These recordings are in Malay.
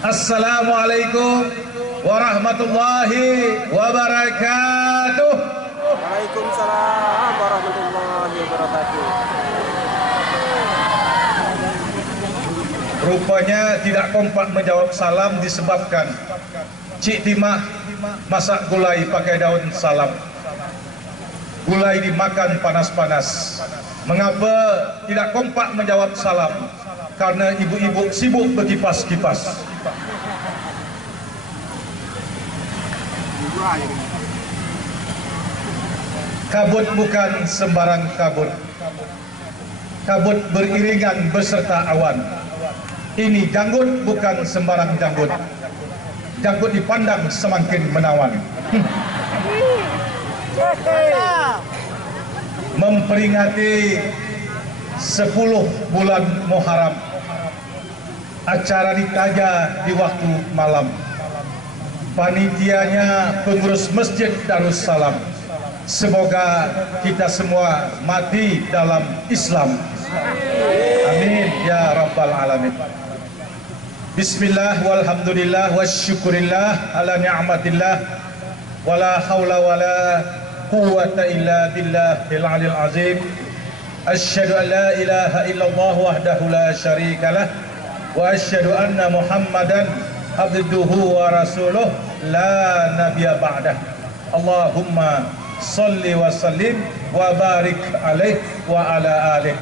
Assalamualaikum warahmatullahi wabarakatuh. Waalaikumsalam warahmatullahi wabarakatuh. Rupanya tidak kompak menjawab salam disebabkan Cik Timah masak gulai pakai daun salam. Gulai dimakan panas-panas. Mengapa tidak kompak menjawab salam? Karena ibu-ibu sibuk berkipas-kipas. Kabut bukan sembarang kabut. Kabut beriringan beserta awan. Ini janggut bukan sembarang janggut. Janggut dipandang semakin menawan. Memperingati 10 bulan Muharram. Acara ditaja di waktu malam. Panitianya pengurus Masjid Darussalam. Semoga kita semua mati dalam Islam. Amin ya rabbal alamin. Bismillah walhamdulillah wasyukurillah ala ni'matillah wala hawla wala quwwata illa billahil aliyil azim. Asyhadu an la ilaha illallah wahdahu la syarikalah wa asyhadu anna Muhammadan abduhu wa rasuluh la nabiyya ba'dah. Allahumma salli wa sallim wa barik alaih wa ala alih.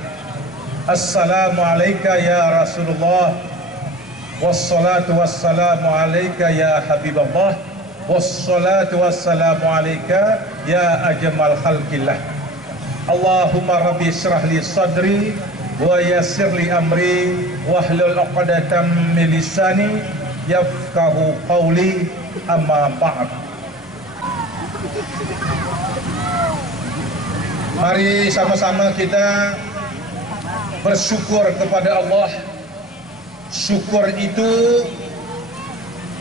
Assalamu alayka ya Rasulullah, wassalatu wassalamu alayka ya Habiballah, wassalatu wassalamu alayka ya ajmal khalqillah. Allahumma rabbi syrah li sadri wa yassir li amri wahlul 'uqdatam min lisani yafqahu qawli, amma ba'd. Mari sama-sama kita bersyukur kepada Allah. Syukur itu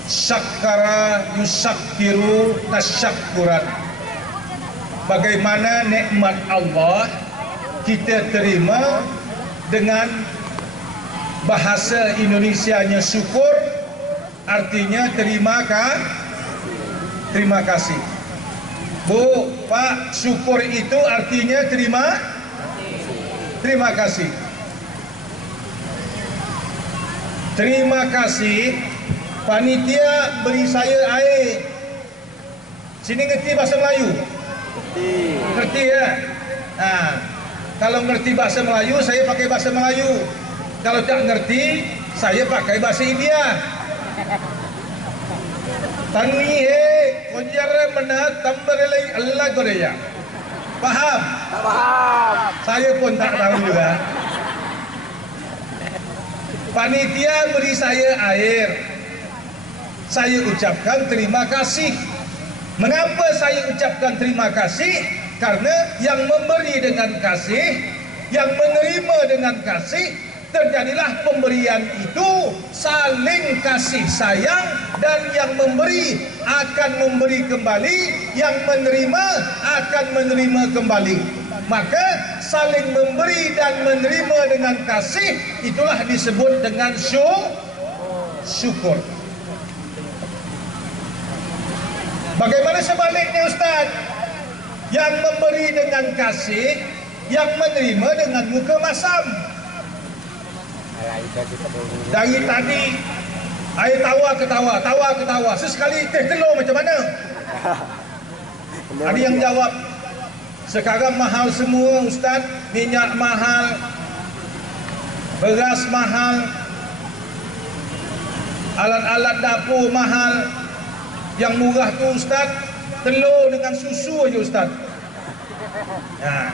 syakara yusakkiru tasyakkuran. Bagaimana nikmat Allah kita terima dengan bahasa Indonesianya syukur, artinya terima kasih. Bu, Pak, syukur itu artinya terima kasih. Terima kasih. Panitia beri saya air. Sini ngerti bahasa Melayu? Ngerti ya? Nah, kalau ngerti bahasa Melayu, saya pakai bahasa Melayu. Kalau tak ngerti, saya pakai bahasa India. Tani konjara mana tambarelai Allah Korea. Paham? Paham. Saya pun tak tahu juga. Panitia beri saya air. Saya ucapkan terima kasih. Mengapa saya ucapkan terima kasih? Karena yang memberi dengan kasih, yang menerima dengan kasih, terjadilah pemberian itu saling kasih sayang, dan yang memberi akan memberi kembali, yang menerima akan menerima kembali. Maka saling memberi dan menerima dengan kasih itulah disebut dengan syukur. Bagaimana sebaliknya Ustaz? Yang memberi dengan kasih, yang menerima dengan muka masam. Dari tadi air tawa sesekali teh telur macam mana? Ada yang jawab, sekarang mahal semua Ustaz, minyak mahal, beras mahal, alat-alat dapur mahal. Yang murah tu Ustaz, telur dengan susu aja Ustaz. Nah.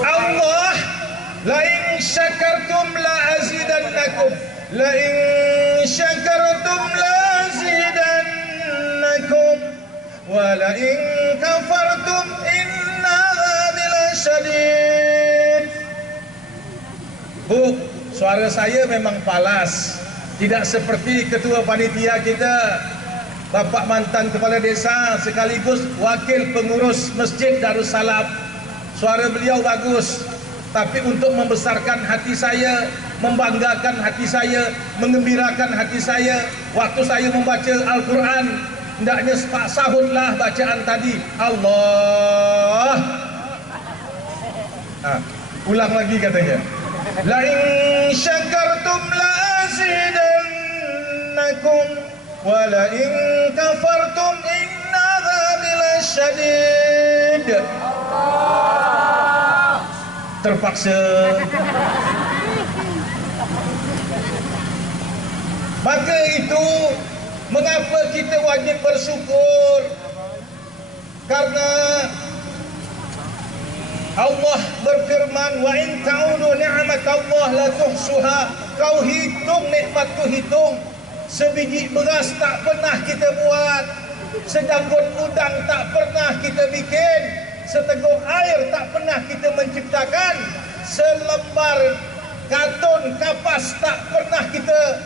Allah, la in syakartum la azidannakum, la in syakartum la azidannakum, wa la in kafartum inna adzabi lasyadid. Bu, suara saya memang falas. Tidak seperti ketua panitia kita, Bapak mantan kepala desa sekaligus wakil pengurus Masjid Darussalam. Suara beliau bagus, tapi untuk membesarkan hati saya, membanggakan hati saya, mengembirakan hati saya waktu saya membaca Al-Quran. Hendaknya sepak sahutlah bacaan tadi. Allah. Ulang lagi katanya. La in syakartum la azidannakum wa la in kafartum inna adzabi lasyadid. Terpaksa. Maka itu mengapa kita wajib bersyukur? Karena Allah berfirman, wa in ta'udu ni'matallah la tuhsuha. Kau hitung nikmat tu hitung. Sebiji beras tak pernah kita buat, sedangkut udang tak pernah kita bikin, seteguk air tak pernah kita menciptakan, selembar karton kapas tak pernah kita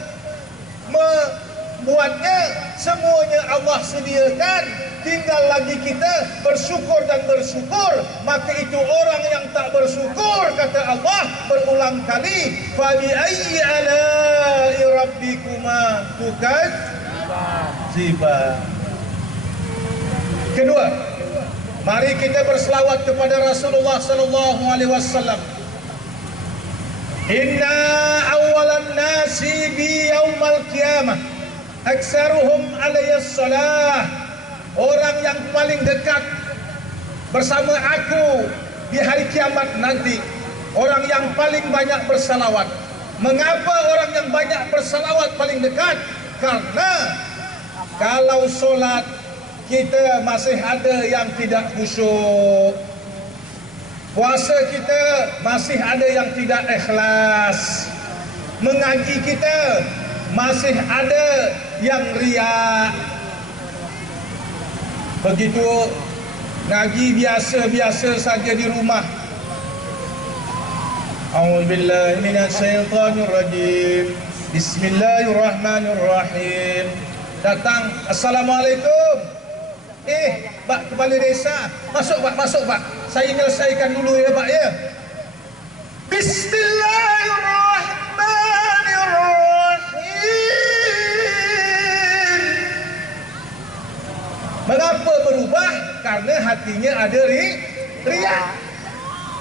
membuatnya. Semuanya Allah sediakan, tinggal lagi kita bersyukur dan bersyukur. Maka itu orang yang tak bersyukur, kata Allah berulang kali, fa bi ayyi ala'i rabbikuma tukadziban. Kedua, mari kita berselawat kepada Rasulullah sallallahu alaihi wasallam. Inna awalan nasi bi yaumal qiyamah aksaruhum alayhis salah. Orang yang paling dekat bersama aku di hari kiamat nanti, orang yang paling banyak bersalawat. Mengapa orang yang banyak bersalawat paling dekat? Karena kalau solat kita masih ada yang tidak khusyuk, puasa kita masih ada yang tidak ikhlas, mengaji kita masih ada yang riak. Begitu ngaji biasa-biasa saja di rumah. A'udzubillahi minasyaitonirrajim. Bismillahirrahmanirrahim. Datang, assalamualaikum. Pak kepala desa, masuk pak. Saya menyelesaikan dulu ya pak ya. Bismillahirrahmanirrahim. Mengapa berubah? Karena hatinya ada riak.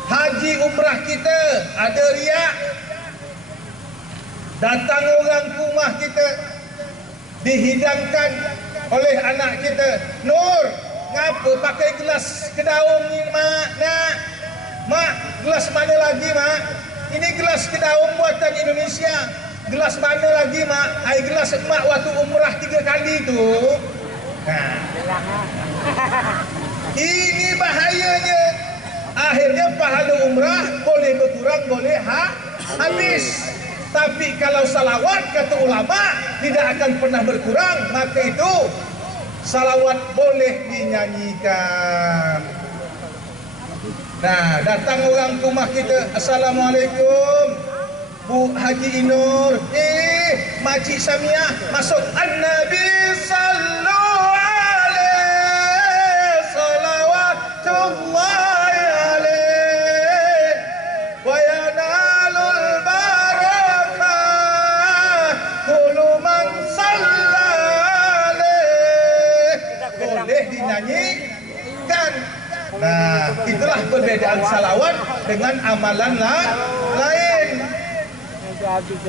Haji umrah kita ada riak. Datang orang ke rumah kita, dihidangkan oleh anak kita, Nur, ngapa pakai gelas kedaung ni mak? Nak, mak, gelas mana lagi mak? Ini gelas kedaung buatan Indonesia. Gelas mana lagi mak? Ai gelas emak waktu umrah 3 kali tu. Ini bahayanya. Akhirnya pahala umrah boleh berkurang, boleh habis. Tapi kalau salawat, kata ulama, tidak akan pernah berkurang. Maka itu salawat boleh dinyanyikan. Nah, datang orang ke rumah kita, assalamualaikum Bu Haji Inur. Makcik Samiah masuk. An-Nabi sallu alaihi salawatullahi alaihi wa yanalul barakah kullu man salla alaihi. Boleh dinyanyikan. Nah, itulah perbedaan salawat dengan amalan lain.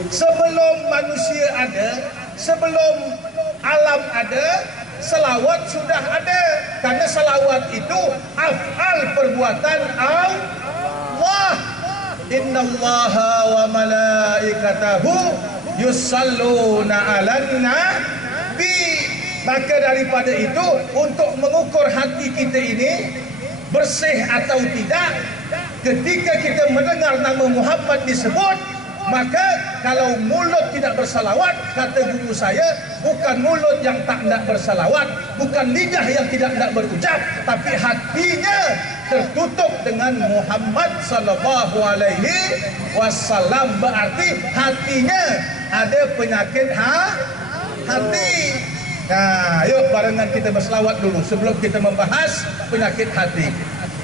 Sebelum manusia ada, sebelum alam ada, salawat sudah ada. Karena salawat itu af'al perbuatan Allah. Innallaha wa malaikatahu yusalluna 'alan nabi. Maka daripada itu, untuk mengukur hati kita ini bersih atau tidak, ketika kita mendengar nama Muhammad disebut, maka kalau mulut tidak bersalawat, kata guru saya, bukan mulut yang tak hendak bersalawat, bukan lidah yang tidak hendak berucap, tapi hatinya tertutup dengan Muhammad sallallahu alaihi wasallam. Berarti hatinya ada penyakit hati. Nah, yuk barengan kita berselawat dulu sebelum kita membahas penyakit hati.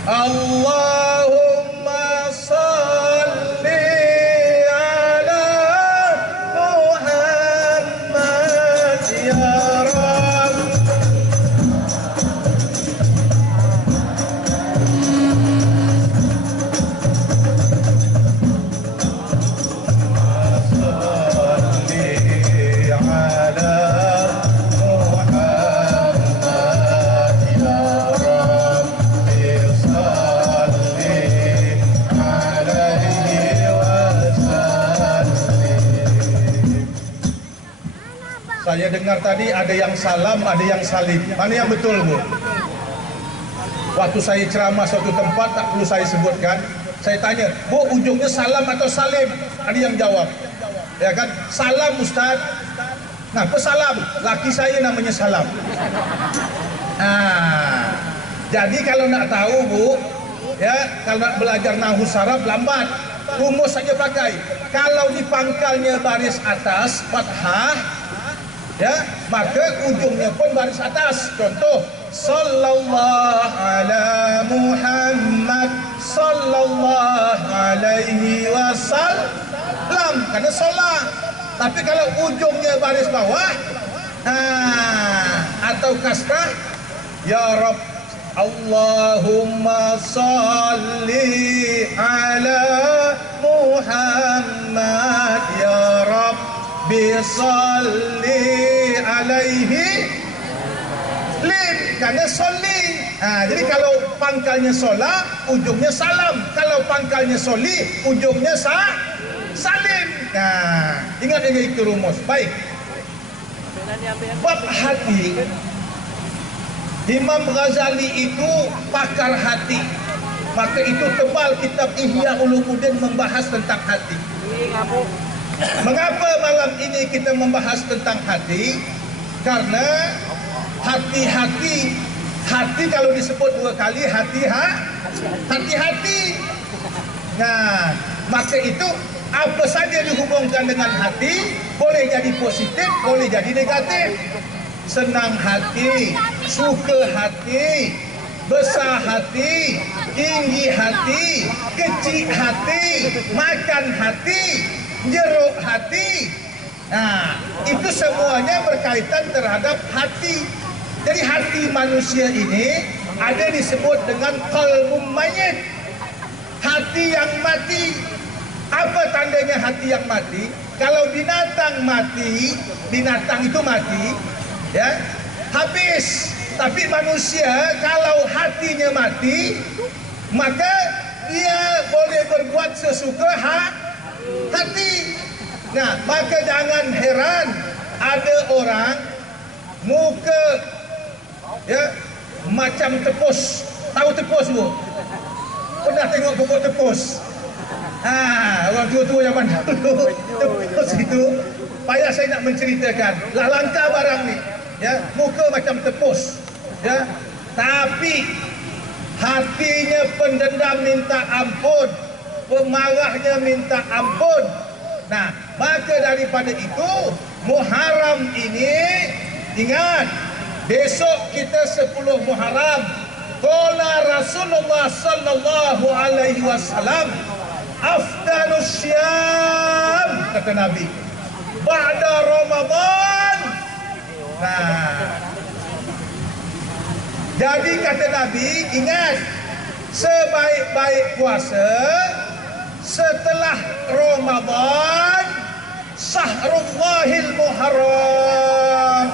Allahumma salli ala ya Rabb. Saya dengar tadi ada yang salam, ada yang salim. Mana yang betul, Bu? Waktu saya ceramah suatu tempat, tak perlu saya sebutkan, saya tanya, Bu, ujungnya salam atau salim? Ada yang jawab, ya kan? Salam, Ustaz. Nah, pesalam, laki saya namanya Salam. Nah, jadi kalau nak tahu, Bu, ya, kalau nak belajar nahwu saraf lambat, rumus saja pakai. Kalau di pangkalnya baris atas fathah, ya, maka ujungnya pun baris atas. Contoh, sallallahu ala Muhammad sallallahu alaihi wasallam, karena solat. Tapi kalau ujungnya baris bawah, atau kasrah, ya Rabb, Allahumma salli ala Muhammad, ya Rabb, bisalli alaihi lim, karena soli. Jadi kalau pangkalnya sola, ujungnya salam. Kalau pangkalnya soli, ujungnya salim. Ingat aja itu rumus. Baik. Bab hati, Imam Ghazali itu pakar hati. Maka itu tebal kitab Ihya Ulumuddin membahas tentang hati. Mengapa malam ini kita membahas tentang hati? Karena hati-hati, hati kalau disebut dua kali, hati-hati. Nah, maka itu apa saja dihubungkan dengan hati, boleh jadi positif, boleh jadi negatif. Senang hati, suka hati, besar hati, tinggi hati, kecil hati, makan hati, jeruk hati. Nah, itu semuanya berkaitan terhadap hati. Jadi hati manusia ini ada disebut dengan qalbun mayyit, hati yang mati. Apa tandanya hati yang mati? Kalau binatang mati, binatang itu mati, ya, habis. Tapi manusia kalau hatinya mati, maka dia boleh berbuat sesuka hati. Nah, maka jangan heran ada orang muka, ya, macam tepus. Tahu tepus, Bu? Pernah tengok pokok tepus? Orang tua-tua zaman dulu tepus itu, payah saya nak menceritakan. Lah langka barang ni, ya, muka macam tepus, ya, tapi hatinya pendendam minta ampun, pemarahnya minta ampun. Nah, maka daripada itu Muharram ini, ingat, besok kita 10 Muharram. Qala Rasulullah sallallahu alaihi wasallam, afdalus syam, kata Nabi, ba'da Ramadan. Nah, jadi kata Nabi, ingat, sebaik-baik puasa setelah Ramadan, Sahrullahil Muharram.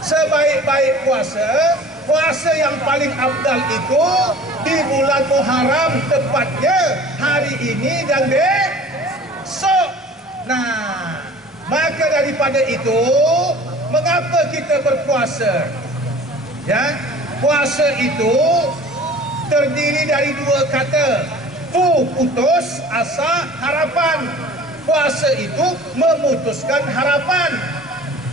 Sebaik-baik puasa, puasa yang paling afdal itu di bulan Muharram, tepatnya hari ini dan besok. Nah, maka daripada itu, mengapa kita berpuasa? Ya, puasa itu terdiri dari dua kata. Putus asa, harapan. Puasa itu memutuskan harapan.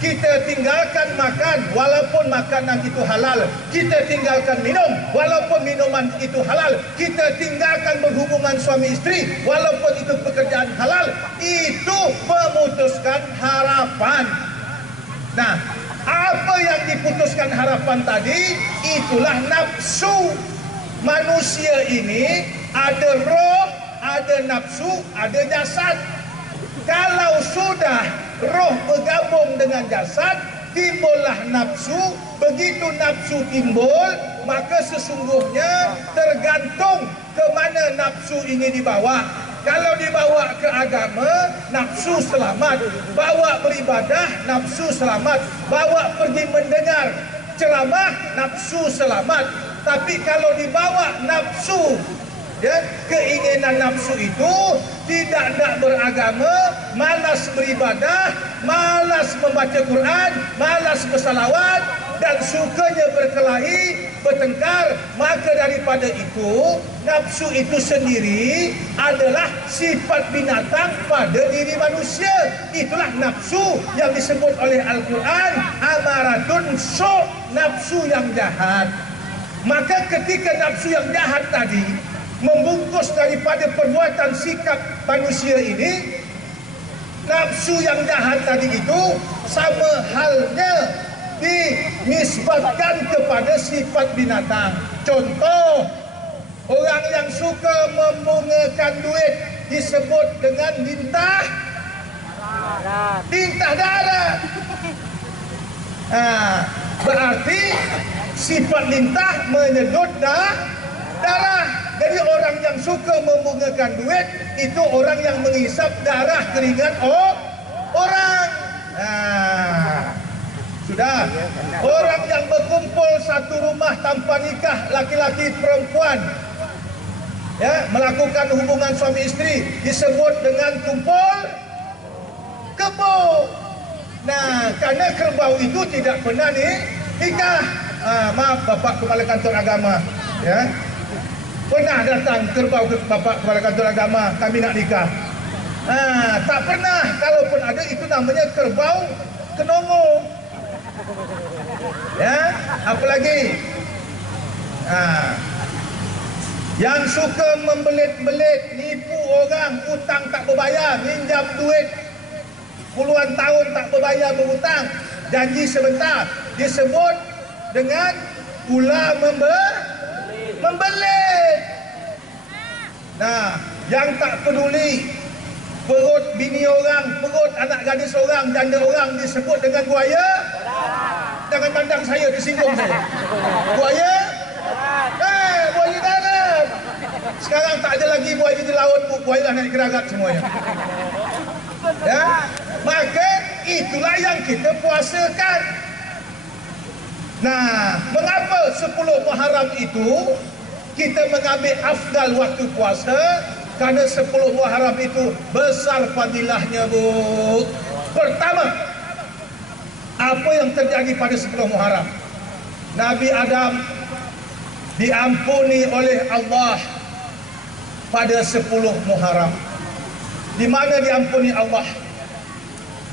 Kita tinggalkan makan walaupun makanan itu halal. Kita tinggalkan minum walaupun minuman itu halal. Kita tinggalkan berhubungan suami istri walaupun itu pekerjaan halal. Itu memutuskan harapan. Nah, apa yang diputuskan harapan tadi? Itulah nafsu. Manusia ini ada roh, ada nafsu, ada jasad. Kalau sudah roh bergabung dengan jasad, timbullah nafsu. Begitu nafsu timbul, maka sesungguhnya tergantung ke mana nafsu ini dibawa. Kalau dibawa ke agama, nafsu selamat. Bawa beribadah, nafsu selamat. Bawa pergi mendengar ceramah, nafsu selamat. Tapi kalau dibawa nafsu, ya, keinginan nafsu itu tidak beragama, malas beribadah, malas membaca Quran, malas bersalawat, dan sukanya berkelahi, bertengkar, maka daripada itu nafsu itu sendiri adalah sifat binatang pada diri manusia. Itulah nafsu yang disebut oleh Al-Quran amaratun su', nafsu yang jahat. Maka ketika nafsu yang jahat tadi membungkus daripada perbuatan sikap manusia ini, nafsu yang jahat tadi itu sama halnya dinisbatkan kepada sifat binatang. Contoh, orang yang suka membungakan duit disebut dengan lintah darat. Berarti sifat lintah menyedot darah. Jadi orang yang suka membungakan duit itu orang yang menghisap darah keringat orang. Sudah. Orang yang berkumpul satu rumah tanpa nikah, laki-laki perempuan, ya, melakukan hubungan suami istri disebut dengan kumpul kebo. Nah, karena kerbau itu tidak pernah nikah. Maaf Bapak Kepala Kantor Agama, ya. Pernah datang kerbau ke Bapak Kepala Kantor Agama, kami nak nikah. Tak pernah. Kalaupun ada, itu namanya kerbau kenongo. Ya, apa lagi? Yang suka membelit-belit, nipu orang, hutang tak berbayar, minjam duit puluhan tahun tak berbayar berhutang, janji sebentar, disebut dengan ular membelit. Nah, yang tak peduli perut bini orang, perut anak gadis orang, janda orang disebut dengan buaya. Jangan pandang saya, tersinggung saya. Buaya? Buaya darat. Sekarang tak ada lagi buaya di laut, buaya lah naik geragat semuanya. Ya, maka itulah yang kita puasakan. Nah, mengapa 10 Muharram itu kita mengambil afdal waktu puasa? Karena 10 Muharram itu besar fadilahnya, Bu. Pertama, apa yang terjadi pada 10 Muharram? Nabi Adam diampuni oleh Allah pada 10 Muharram. Di mana diampuni Allah?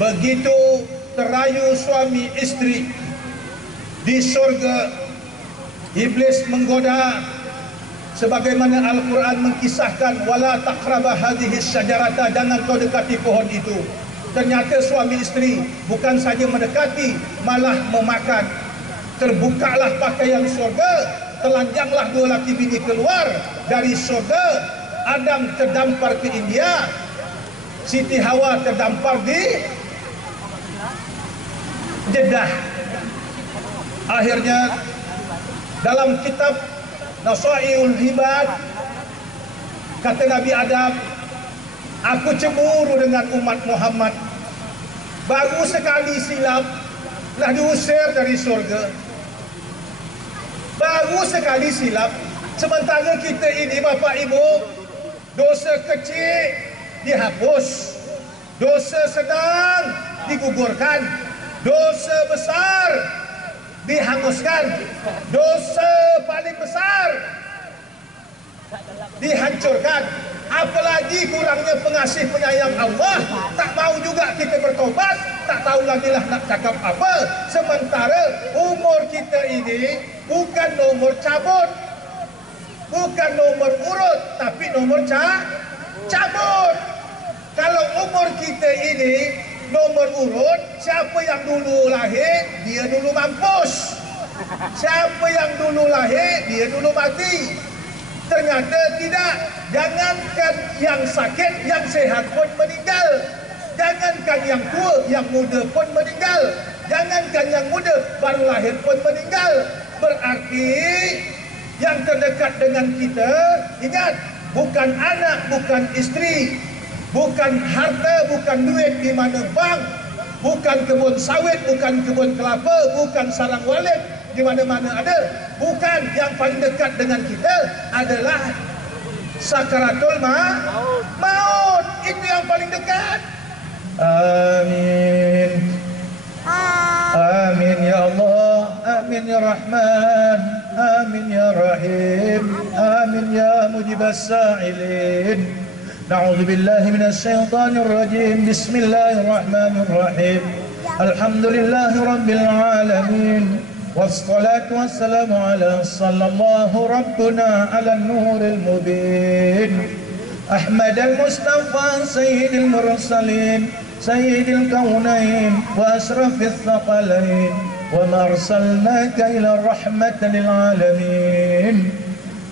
Begitu terayu suami istri di surga, iblis menggoda, sebagaimana Al-Quran mengkisahkan, wala taqraba hadhihi syajarata, jangan kau dekati pohon itu. Ternyata suami istri bukan saja mendekati, malah memakan. Terbukalah pakaian surga, telanjanglah dua laki bini keluar dari surga. Adam terdampar ke India, Siti Hawa terdampar di Jeddah. Akhirnya dalam kitab Nasaiul Ibad kata Nabi Adam, aku cemburu dengan umat Muhammad. Baru sekali silap telah diusir dari surga. Baru sekali silap. Sementara kita ini, Bapak Ibu, dosa kecil dihapus, dosa sedang digugurkan, dosa besar dihanguskan, dosa paling besar dihancurkan. Apalagi kurangnya pengasih penyayang Allah, tak mau juga kita bertobat, tak tahu lagi lah nak cakap apa. Sementara umur kita ini bukan nomor cabut, bukan nomor urut, tapi nomor cabut. Kalau umur kita ini nomor urut, siapa yang dulu lahir, dia dulu mampus. Siapa yang dulu lahir, dia dulu mati. Ternyata tidak. Jangankan yang sakit, yang sehat pun meninggal. Jangankan yang tua, yang muda pun meninggal. Jangankan yang muda, baru lahir pun meninggal. Berarti yang terdekat dengan kita, ingat, bukan anak, bukan istri, bukan harta, bukan duit di mana bank, bukan kebun sawit, bukan kebun kelapa, bukan sarang walid di mana-mana ada. Bukan, yang paling dekat dengan kita adalah sakaratul maut. Itu yang paling dekat. Amin. Amin ya Allah. Amin ya Rahman. Amin ya Rahim. Amin ya mujibas sa'ilin. Na'udzu billahi minasy syaithanir rajim. Bismillahirrahmanirrahim. Alhamdulillahi rabbil alamin. Wassalatu wassalamu ala sallallahu rabbuna ala nuril mubin. Ahmad al-Mustafa sayyidil mursalin, sayyidil kaunain wa asrafil thaqalain, wa ma arsalnaka ila rahmatan lil alamin.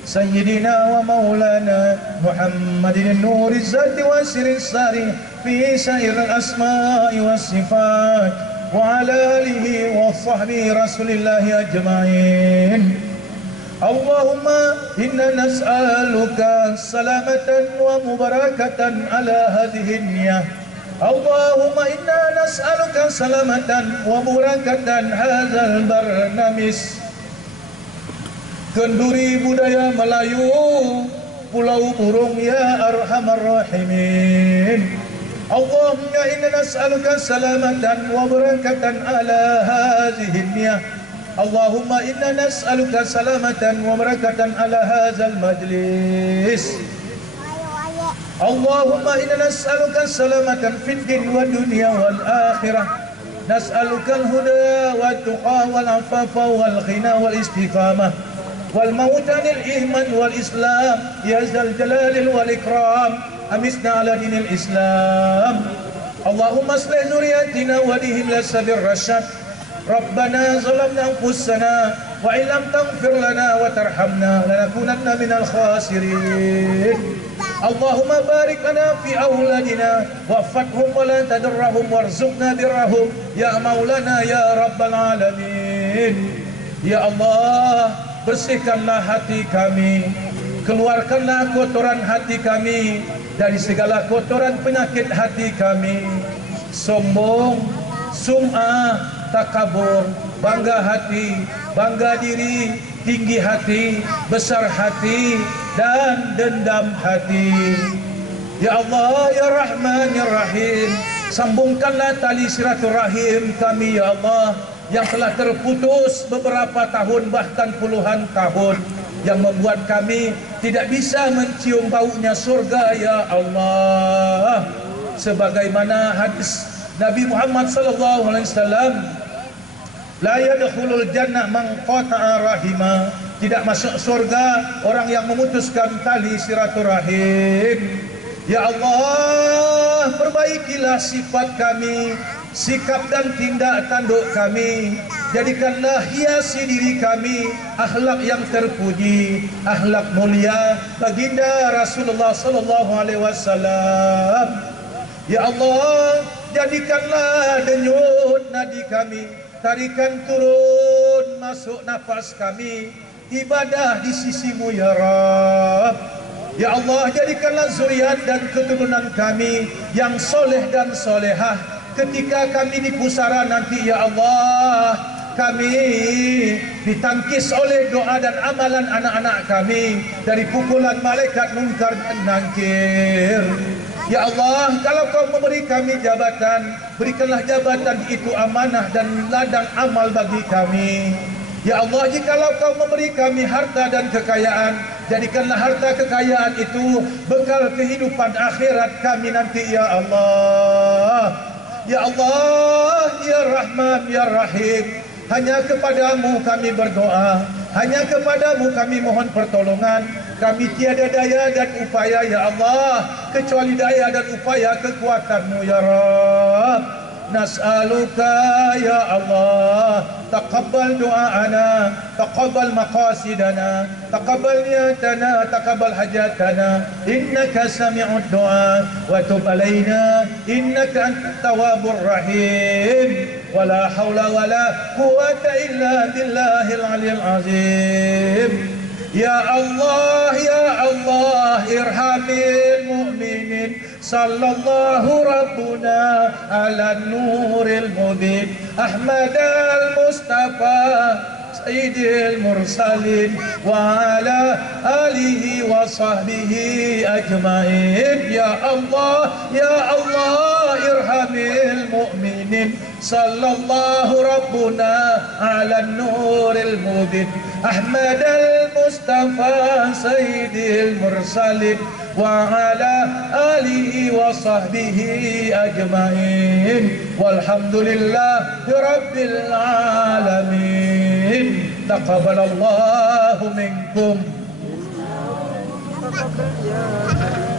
Sayyidina wa maulana Muhammadin nuriz zati wa sirris sari fi sairil asma'i was sifat, وعلى آله وصحبه رسول الله أجمعين. اللهم إنا نسألك سلامة ومباركة على هذه النية. اللهم إنا نسألك سلامة ومباركة هذا البرنامج. Kenduri budaya Melayu, Pulau Burung ya Arhamar Rahimin. Allahumma inna nas'aluka salamatan wa barakatan ala hadhihi niyah. Allahumma inna nas'aluka salamatan wa barakatan ala hadzal majlis. Allahumma inna nas'aluka salamatan fid din wa dunya wal akhirah. Nas'aluka al-huda wa tuqa wal afafa wal ghina wal istiqamah wal mautan al iman wal islam ya zal jalali wal ikram. Amisna ala dinil Islam. Allahumma aslih zuriyatina wa dihim lasabil rasyad. Rabbana zalamna anfusana wa illam taghfir lana wa tarhamna lanakunanna minal khasirin. Allahumma barik lana fi awladina waffathum wa la tadurrahum warzuqna birrahum ya maulana ya rabbal alamin. Ya Allah, bersihkanlah hati kami, keluarkanlah kotoran hati kami dari segala kotoran penyakit hati kami. Sombong, sum'ah, takabur, bangga hati, bangga diri, tinggi hati, besar hati, dan dendam hati. Ya Allah, Ya Rahman, Ya Rahim, sambungkanlah tali silaturahim kami ya Allah yang telah terputus beberapa tahun bahkan puluhan tahun, yang membuat kami tidak bisa mencium baunya surga ya Allah. Sebagaimana hadis Nabi Muhammad sallallahu alaihi wasallam, la yadkhulul jannah man qata'a rahima, tidak masuk surga orang yang memutuskan tali silaturahim. Ya Allah, perbaikilah sifat kami, sikap dan tindak tanduk kami. Jadikanlah hiasi diri kami akhlak yang terpuji, akhlak mulia baginda Rasulullah sallallahu alaihi wasallam. Ya Allah, jadikanlah denyut nadi kami, tarikan turun masuk nafas kami, ibadah di sisimu ya Rabb. Ya Allah, jadikanlah zuriat dan keturunan kami yang soleh dan solehah ketika kami di pusara nanti ya Allah. Kami ditangkis oleh doa dan amalan anak-anak kami dari pukulan malaikat munkar dan nakir. Ya Allah, kalau kau memberi kami jabatan, berikanlah jabatan itu amanah dan ladang amal bagi kami. Ya Allah, jikalau kau memberi kami harta dan kekayaan, jadikanlah harta kekayaan itu bekal kehidupan akhirat kami nanti ya Allah. Ya Allah, Ya Rahman, Ya Rahim, hanya kepadamu kami berdoa, hanya kepadamu kami mohon pertolongan. Kami tiada daya dan upaya ya Allah, kecuali daya dan upaya kekuatanmu ya Rabb. nas'aluka ya Allah taqabbal du'ana, taqabbal maqasidana, taqabbal niyatana, taqabbal hajatana, innaka sami'ud du'a wa tub alaina innaka antat tawwabur rahim. Wala haula wala quwwata illa billahil aliyyil azim. Ya Allah, ya Allah, irhamil mu'minin. Sallallahu Rabbuna ala nuril mubin. Ahmad al-Mustafa Sayyidil Mursalin wa ala alihi wa sahbihi ajma'in. Ya Allah, ya Allah, irhamil mu'minin. Sallallahu Rabbuna ala nuril mubin. Ahmad al-Mustafa Sayyidil Mursalin wa ala alihi wa sahbihi ajma'in. Walhamdulillahi Rabbil alamin. Taqabbalallahu minkum. Taqabbal ya